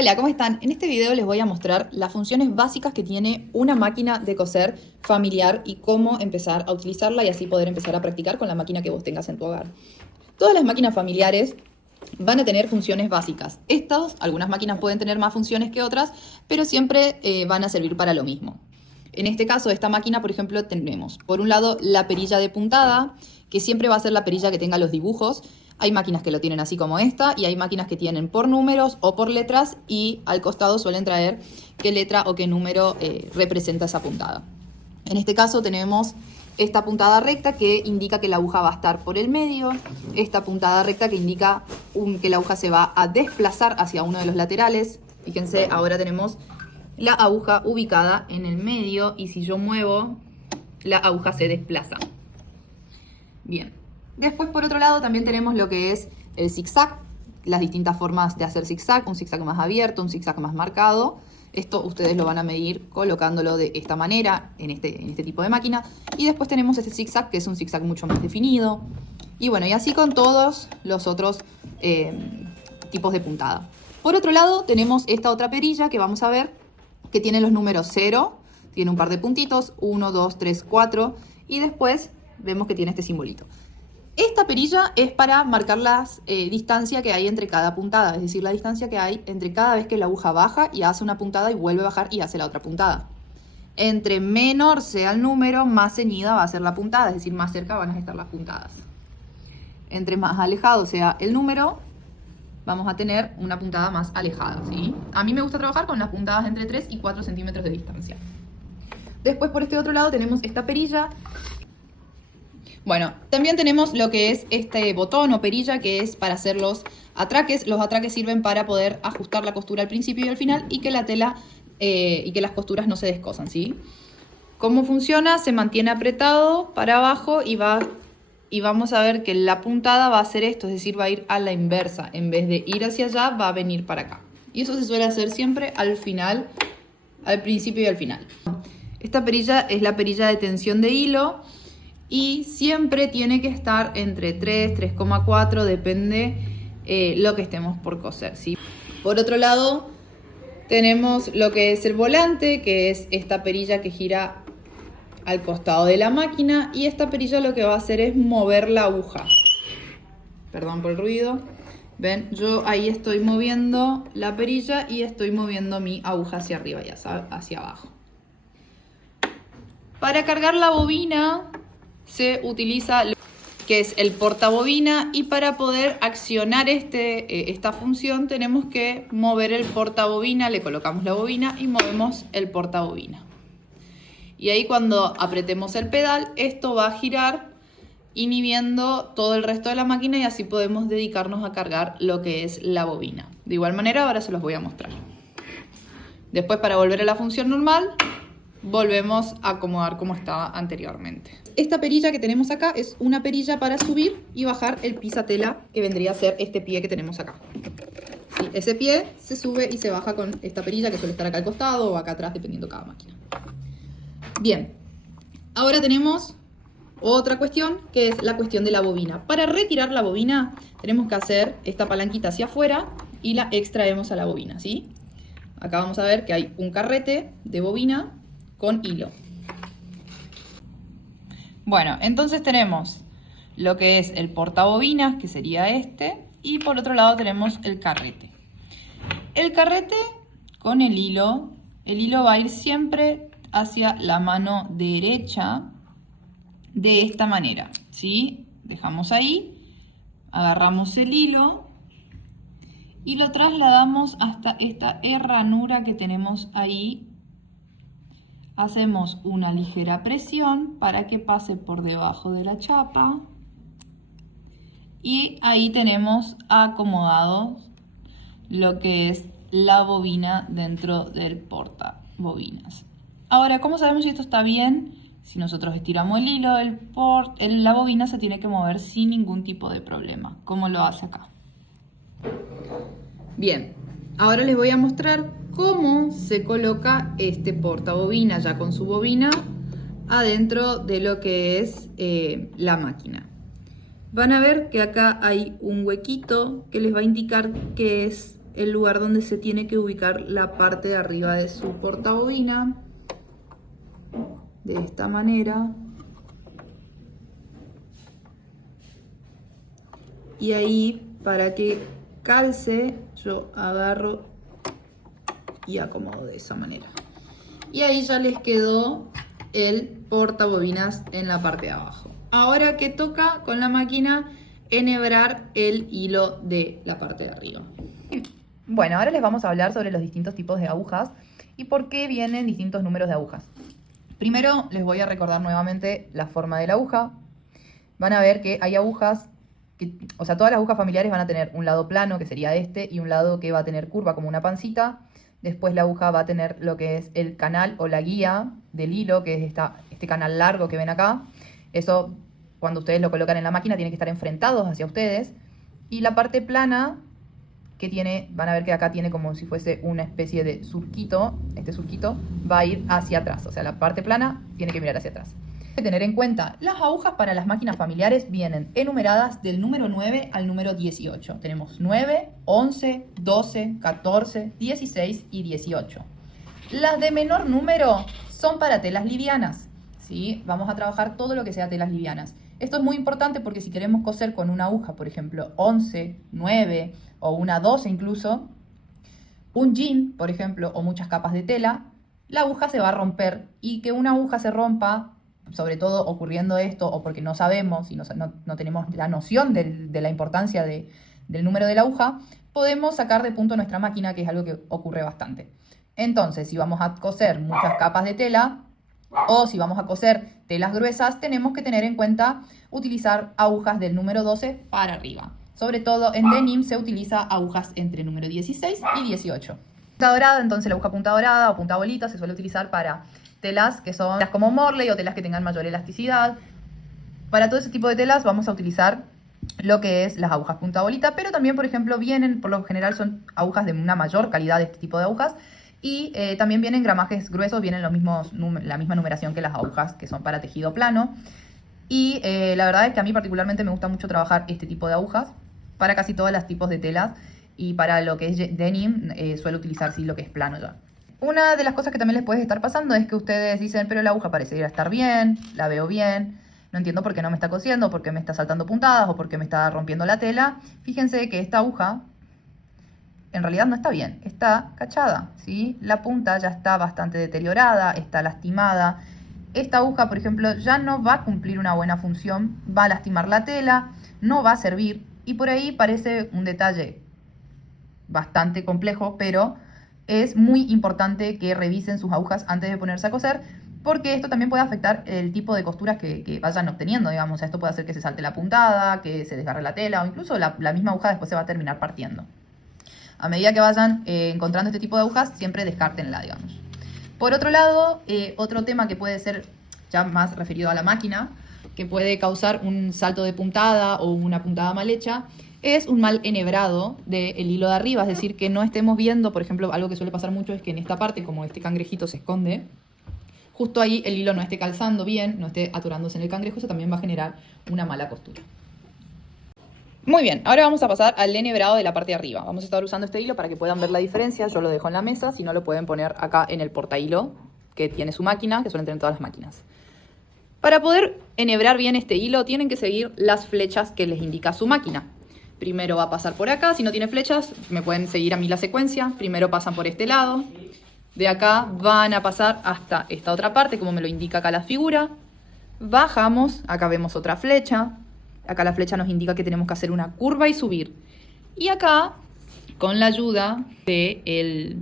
Hola, ¿cómo están? En este video les voy a mostrar las funciones básicas que tiene una máquina de coser familiar y cómo empezar a utilizarla y así poder empezar a practicar con la máquina que vos tengas en tu hogar. Todas las máquinas familiares van a tener funciones básicas. Algunas máquinas pueden tener más funciones que otras, pero siempre van a servir para lo mismo. En este caso, esta máquina, por ejemplo, tenemos por un lado la perilla de puntada, que siempre va a ser la perilla que tenga los dibujos. Hay máquinas que lo tienen así como esta y hay máquinas que tienen por números o por letras y al costado suelen traer qué letra o qué número representa esa puntada. En este caso tenemos esta puntada recta que indica que la aguja va a estar por el medio, esta puntada recta que indica que la aguja se va a desplazar hacia uno de los laterales. Fíjense, ahora tenemos la aguja ubicada en el medio y si yo muevo, la aguja se desplaza. Bien. Después, por otro lado, también tenemos lo que es el zigzag, las distintas formas de hacer zigzag, un zigzag más abierto, un zigzag más marcado. Esto ustedes lo van a medir colocándolo de esta manera en este tipo de máquina. Y después tenemos este zigzag, que es un zigzag mucho más definido. Y bueno, y así con todos los otros tipos de puntada. Por otro lado, tenemos esta otra perilla que vamos a ver, que tiene los números 0, tiene un par de puntitos, 1, 2, 3, 4, y después vemos que tiene este simbolito. Esta perilla es para marcar la distancia que hay entre cada puntada, es decir, la distancia que hay entre cada vez que la aguja baja y hace una puntada y vuelve a bajar y hace la otra puntada. Entre menor sea el número, más ceñida va a ser la puntada, es decir, más cerca van a estar las puntadas. Entre más alejado sea el número, vamos a tener una puntada más alejada, ¿sí? A mí me gusta trabajar con las puntadas entre 3 y 4 centímetros de distancia. Después, por este otro lado, tenemos esta perilla. Bueno, también tenemos lo que es este botón o perilla que es para hacer los atraques. Los atraques sirven para poder ajustar la costura al principio y al final y que la tela y que las costuras no se descosan, ¿sí? ¿Cómo funciona? Se mantiene apretado para abajo y vamos a ver que la puntada va a hacer esto, es decir, va a ir a la inversa. En vez de ir hacia allá, va a venir para acá. Y eso se suele hacer siempre al final, al principio y al final. Esta perilla es la perilla de tensión de hilo. Y siempre tiene que estar entre 3, 3,4, depende lo que estemos por coser, ¿sí? Por otro lado, tenemos lo que es el volante, que es esta perilla que gira al costado de la máquina. Y esta perilla lo que va a hacer es mover la aguja. Perdón por el ruido. Ven, yo ahí estoy moviendo la perilla y estoy moviendo mi aguja hacia arriba y hacia abajo. Para cargar la bobina se utiliza lo que es el portabobina y para poder accionar esta función tenemos que mover el portabobina, le colocamos la bobina y movemos el portabobina. Y ahí cuando apretemos el pedal, esto va a girar inhibiendo todo el resto de la máquina y así podemos dedicarnos a cargar lo que es la bobina. De igual manera ahora se los voy a mostrar. Después para volver a la función normal, volvemos a acomodar como estaba anteriormente. Esta perilla que tenemos acá es una perilla para subir y bajar el pisatela, que vendría a ser este pie que tenemos acá. ¿Sí? Ese pie se sube y se baja con esta perilla que suele estar acá al costado o acá atrás, dependiendo cada máquina. Bien, ahora tenemos otra cuestión, que es la cuestión de la bobina. Para retirar la bobina tenemos que hacer esta palanquita hacia afuera y la extraemos a la bobina, ¿sí? Acá vamos a ver que hay un carrete de bobina con hilo. Bueno, entonces tenemos lo que es el portabobinas, que sería este, y por otro lado tenemos el carrete. El carrete con el hilo va a ir siempre hacia la mano derecha de esta manera, ¿sí? Dejamos ahí, agarramos el hilo y lo trasladamos hasta esta ranura que tenemos ahí. Hacemos una ligera presión para que pase por debajo de la chapa y ahí tenemos acomodado lo que es la bobina dentro del portabobinas. Ahora, ¿cómo sabemos si esto está bien? Si nosotros estiramos el hilo, la bobina se tiene que mover sin ningún tipo de problema, como lo hace acá. Bien, ahora les voy a mostrar cómo se coloca este portabobina ya con su bobina adentro de lo que es la máquina. Van a ver que acá hay un huequito que les va a indicar que es el lugar donde se tiene que ubicar la parte de arriba de su portabobina. De esta manera. Y ahí, para que calce, yo agarro y acomodo de esa manera. Y ahí ya les quedó el portabobinas en la parte de abajo. Ahora que toca con la máquina enhebrar el hilo de la parte de arriba. Bueno, ahora les vamos a hablar sobre los distintos tipos de agujas y por qué vienen distintos números de agujas. Primero les voy a recordar nuevamente la forma de la aguja. Van a ver que hay agujas, o sea, todas las agujas familiares van a tener un lado plano, que sería este, y un lado que va a tener curva como una pancita. Después la aguja va a tener lo que es el canal o la guía del hilo, que es este canal largo que ven acá. Eso, cuando ustedes lo colocan en la máquina, tiene que estar enfrentados hacia ustedes. Y la parte plana, que tiene, van a ver que acá tiene como si fuese una especie de surquito. Este surquito va a ir hacia atrás, o sea, la parte plana tiene que mirar hacia atrás. Hay que tener en cuenta, las agujas para las máquinas familiares vienen enumeradas del número 9 al número 18. Tenemos 9, 11, 12, 14, 16 y 18. Las de menor número son para telas livianas, ¿sí? Vamos a trabajar todo lo que sea telas livianas. Esto es muy importante porque si queremos coser con una aguja, por ejemplo, 11, 9 o una 12 incluso, un jean, por ejemplo, o muchas capas de tela, la aguja se va a romper. Y que una aguja se rompa, sobre todo ocurriendo esto o porque no sabemos y no tenemos la noción de la importancia del número de la aguja, podemos sacar de punto nuestra máquina, que es algo que ocurre bastante. Entonces, si vamos a coser muchas capas de tela o si vamos a coser telas gruesas, tenemos que tener en cuenta utilizar agujas del número 12 para arriba. Sobre todo en denim se utiliza agujas entre número 16 y 18. Punta dorada, entonces la aguja punta dorada o punta bolita se suele utilizar para telas que son telas como Morley o telas que tengan mayor elasticidad. Para todo ese tipo de telas vamos a utilizar lo que es las agujas punta bolita, pero también, por ejemplo, vienen, por lo general son agujas de una mayor calidad de este tipo de agujas, y también vienen gramajes gruesos, vienen la misma numeración que las agujas que son para tejido plano. Y la verdad es que a mí particularmente me gusta mucho trabajar este tipo de agujas para casi todos los tipos de telas, y para lo que es denim suelo utilizar sí lo que es plano ya. Una de las cosas que también les puede estar pasando es que ustedes dicen, pero la aguja parece estar bien, la veo bien, no entiendo por qué no me está cosiendo, por qué me está saltando puntadas o por qué me está rompiendo la tela. Fíjense que esta aguja en realidad no está bien, está cachada, ¿sí? La punta ya está bastante deteriorada, está lastimada. Esta aguja, por ejemplo, ya no va a cumplir una buena función, va a lastimar la tela, no va a servir, y por ahí parece un detalle bastante complejo, pero es muy importante que revisen sus agujas antes de ponerse a coser, porque esto también puede afectar el tipo de costuras que vayan obteniendo, digamos. O sea, esto puede hacer que se salte la puntada, que se desgarre la tela, o incluso la misma aguja después se va a terminar partiendo. A medida que vayan encontrando este tipo de agujas, siempre descártenla, digamos. Por otro lado, otro tema que puede ser ya más referido a la máquina, que puede causar un salto de puntada o una puntada mal hecha, es un mal enhebrado del hilo de arriba. Es decir, que no estemos viendo, por ejemplo, algo que suele pasar mucho es que en esta parte, como este cangrejito se esconde, justo ahí el hilo no esté calzando bien, no esté atorándose en el cangrejo. Eso también va a generar una mala costura. Muy bien, ahora vamos a pasar al enhebrado de la parte de arriba. Vamos a estar usando este hilo para que puedan ver la diferencia. Yo lo dejo en la mesa, si no lo pueden poner acá en el portahilo que tiene su máquina, que suelen tener todas las máquinas. Para poder enhebrar bien este hilo tienen que seguir las flechas que les indica su máquina. Primero va a pasar por acá, si no tiene flechas me pueden seguir a mí la secuencia. Primero pasan por este lado, de acá van a pasar hasta esta otra parte, como me lo indica acá la figura. Bajamos, acá vemos otra flecha. Acá la flecha nos indica que tenemos que hacer una curva y subir. Y acá, con la ayuda del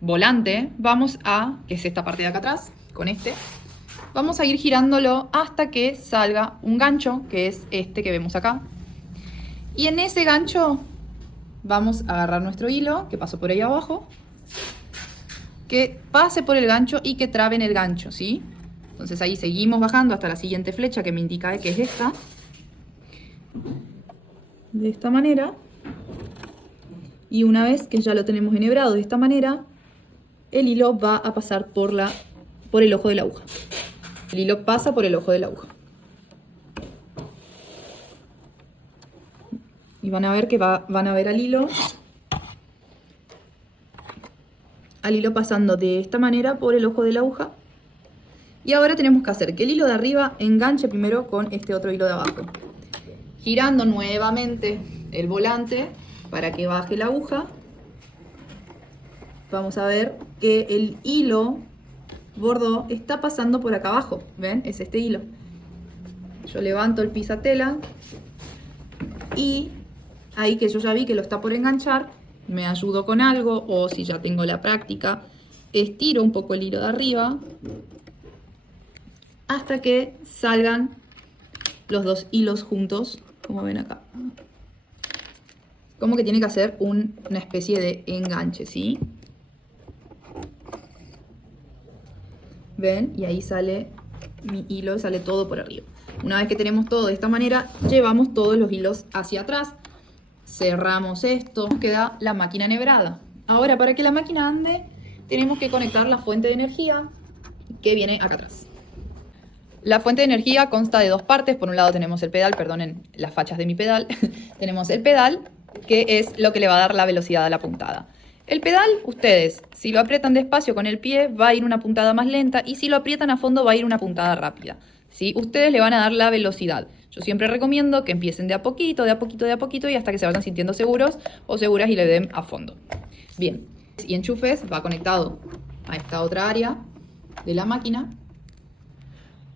volante, vamos a, que es esta parte de acá atrás, con este, vamos a ir girándolo hasta que salga un gancho, que es este que vemos acá. Y en ese gancho vamos a agarrar nuestro hilo, que pasó por ahí abajo, que pase por el gancho y que trabe en el gancho, ¿sí? Entonces ahí seguimos bajando hasta la siguiente flecha que me indica que es esta. De esta manera, y una vez que ya lo tenemos enhebrado de esta manera, el hilo va a pasar por el ojo de la aguja. El hilo pasa por el ojo de la aguja. Y van a ver que van a ver al hilo al hilo pasando de esta manera por el ojo de la aguja. Y ahora tenemos que hacer que el hilo de arriba enganche primero con este otro hilo de abajo. Girando nuevamente el volante para que baje la aguja. Vamos a ver que el hilo bordó está pasando por acá abajo. ¿Ven? Es este hilo. Yo levanto el pisatela y ahí que yo ya vi que lo está por enganchar, me ayudo con algo, o si ya tengo la práctica, estiro un poco el hilo de arriba hasta que salgan los dos hilos juntos, como ven acá. Como que tiene que hacer una especie de enganche, ¿sí? ¿Ven? Y ahí sale mi hilo, sale todo por arriba. Una vez que tenemos todo de esta manera, llevamos todos los hilos hacia atrás. Cerramos esto, nos queda la máquina enhebrada. Ahora, para que la máquina ande, tenemos que conectar la fuente de energía que viene acá atrás. La fuente de energía consta de dos partes. Por un lado tenemos el pedal, perdonen las fachas de mi pedal. Tenemos el pedal, que es lo que le va a dar la velocidad a la puntada. El pedal, ustedes, si lo aprietan despacio con el pie, va a ir una puntada más lenta, y si lo aprietan a fondo, va a ir una puntada rápida, ¿sí? Ustedes le van a dar la velocidad. Yo siempre recomiendo que empiecen de a poquito, de a poquito, de a poquito, y hasta que se vayan sintiendo seguros o seguras y le den a fondo. Bien, y enchufes va conectado a esta otra área de la máquina.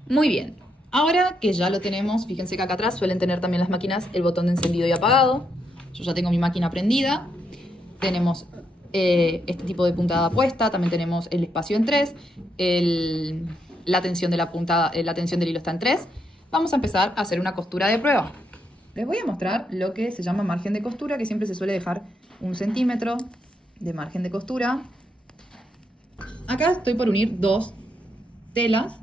Muy bien, ahora que ya lo tenemos, fíjense que acá atrás suelen tener también las máquinas el botón de encendido y apagado. Yo ya tengo mi máquina prendida. Tenemos este tipo de puntada puesta, también tenemos el espacio en 3, la tensión de la puntada, la tensión del hilo está en 3. Vamos a empezar a hacer una costura de prueba. Les voy a mostrar lo que se llama margen de costura, que siempre se suele dejar 1 centímetro de margen de costura. Acá estoy por unir dos telas,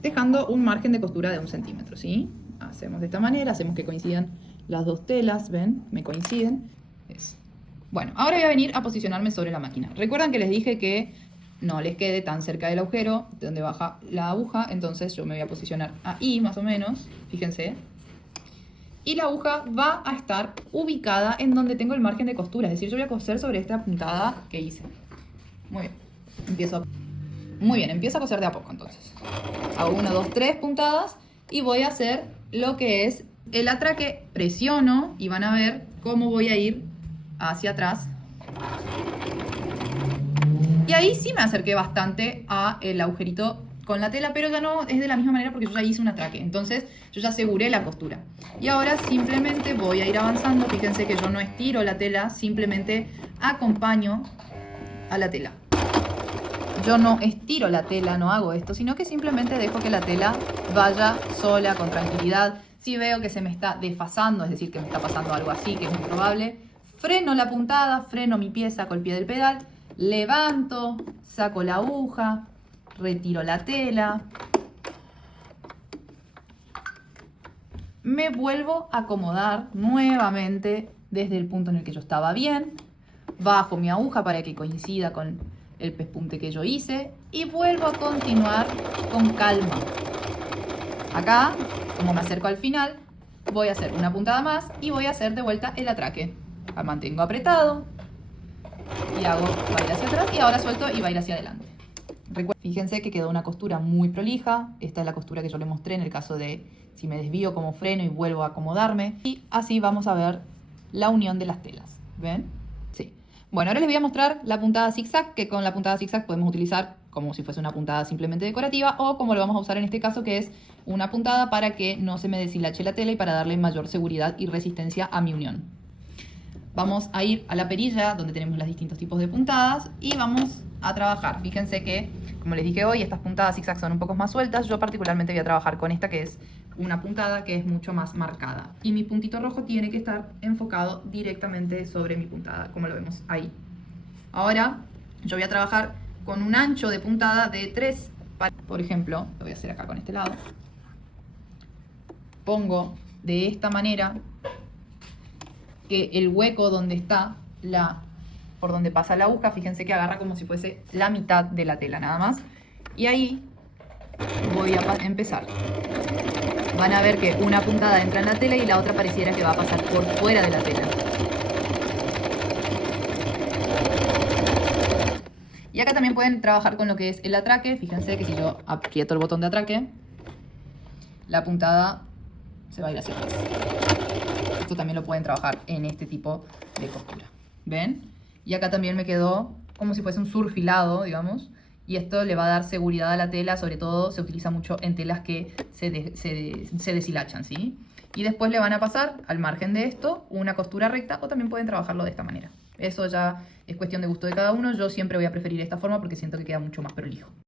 dejando un margen de costura de 1 centímetro, ¿sí? Hacemos de esta manera, hacemos que coincidan las dos telas, ¿ven? Me coinciden. Eso. Bueno, ahora voy a venir a posicionarme sobre la máquina. Recuerdan que les dije que no les quede tan cerca del agujero de donde baja la aguja, entonces yo me voy a posicionar ahí más o menos, fíjense. Y la aguja va a estar ubicada en donde tengo el margen de costura, es decir, yo voy a coser sobre esta puntada que hice. Muy bien, empiezo a coser de a poco entonces. Hago 1, 2, 3 puntadas y voy a hacer lo que es el atraque. Presiono y van a ver cómo voy a ir hacia atrás. Y ahí sí me acerqué bastante a el agujerito con la tela, pero ya no es de la misma manera porque yo ya hice un atraque. Entonces yo ya aseguré la costura. Y ahora simplemente voy a ir avanzando. Fíjense que yo no estiro la tela, simplemente acompaño a la tela. Yo no estiro la tela, no hago esto, sino que simplemente dejo que la tela vaya sola, con tranquilidad. Si veo que se me está desfasando, es decir, que me está pasando algo así, que es muy probable, freno la puntada, freno mi pie, saco el pie del pedal, levanto, saco la aguja, retiro la tela, me vuelvo a acomodar nuevamente desde el punto en el que yo estaba bien, bajo mi aguja para que coincida con el pespunte que yo hice y vuelvo a continuar con calma. Acá, como me acerco al final, voy a hacer una puntada más y voy a hacer de vuelta el atraque. Mantengo apretado y hago, va a ir hacia atrás y ahora suelto y va a ir hacia adelante. Fíjense que quedó una costura muy prolija. Esta es la costura que yo les mostré en el caso de si me desvío como freno y vuelvo a acomodarme. Y así vamos a ver la unión de las telas. ¿Ven? Sí. Bueno, ahora les voy a mostrar la puntada zigzag, que con la puntada zigzag podemos utilizar como si fuese una puntada simplemente decorativa o como lo vamos a usar en este caso, que es una puntada para que no se me deshilache la tela y para darle mayor seguridad y resistencia a mi unión. Vamos a ir a la perilla donde tenemos los distintos tipos de puntadas y vamos a trabajar. Fíjense que, como les dije hoy, estas puntadas zigzag son un poco más sueltas. Yo particularmente voy a trabajar con esta que es una puntada que es mucho más marcada. Y mi puntito rojo tiene que estar enfocado directamente sobre mi puntada, como lo vemos ahí. Ahora yo voy a trabajar con un ancho de puntada de 3. Por ejemplo, lo voy a hacer acá con este lado. Pongo de esta manera que el hueco donde está por donde pasa la aguja, fíjense que agarra como si fuese la mitad de la tela nada más. Y ahí voy a empezar. Van a ver que una puntada entra en la tela y la otra pareciera que va a pasar por fuera de la tela. Y acá también pueden trabajar con lo que es el atraque. Fíjense que si yo aprieto el botón de atraque, la puntada se va a ir hacia atrás. Esto también lo pueden trabajar en este tipo de costura. ¿Ven? Y acá también me quedó como si fuese un surfilado, digamos. Y esto le va a dar seguridad a la tela, sobre todo se utiliza mucho en telas que se deshilachan, ¿sí? Y después le van a pasar, al margen de esto, una costura recta o también pueden trabajarlo de esta manera. Eso ya es cuestión de gusto de cada uno. Yo siempre voy a preferir esta forma porque siento que queda mucho más prolijo.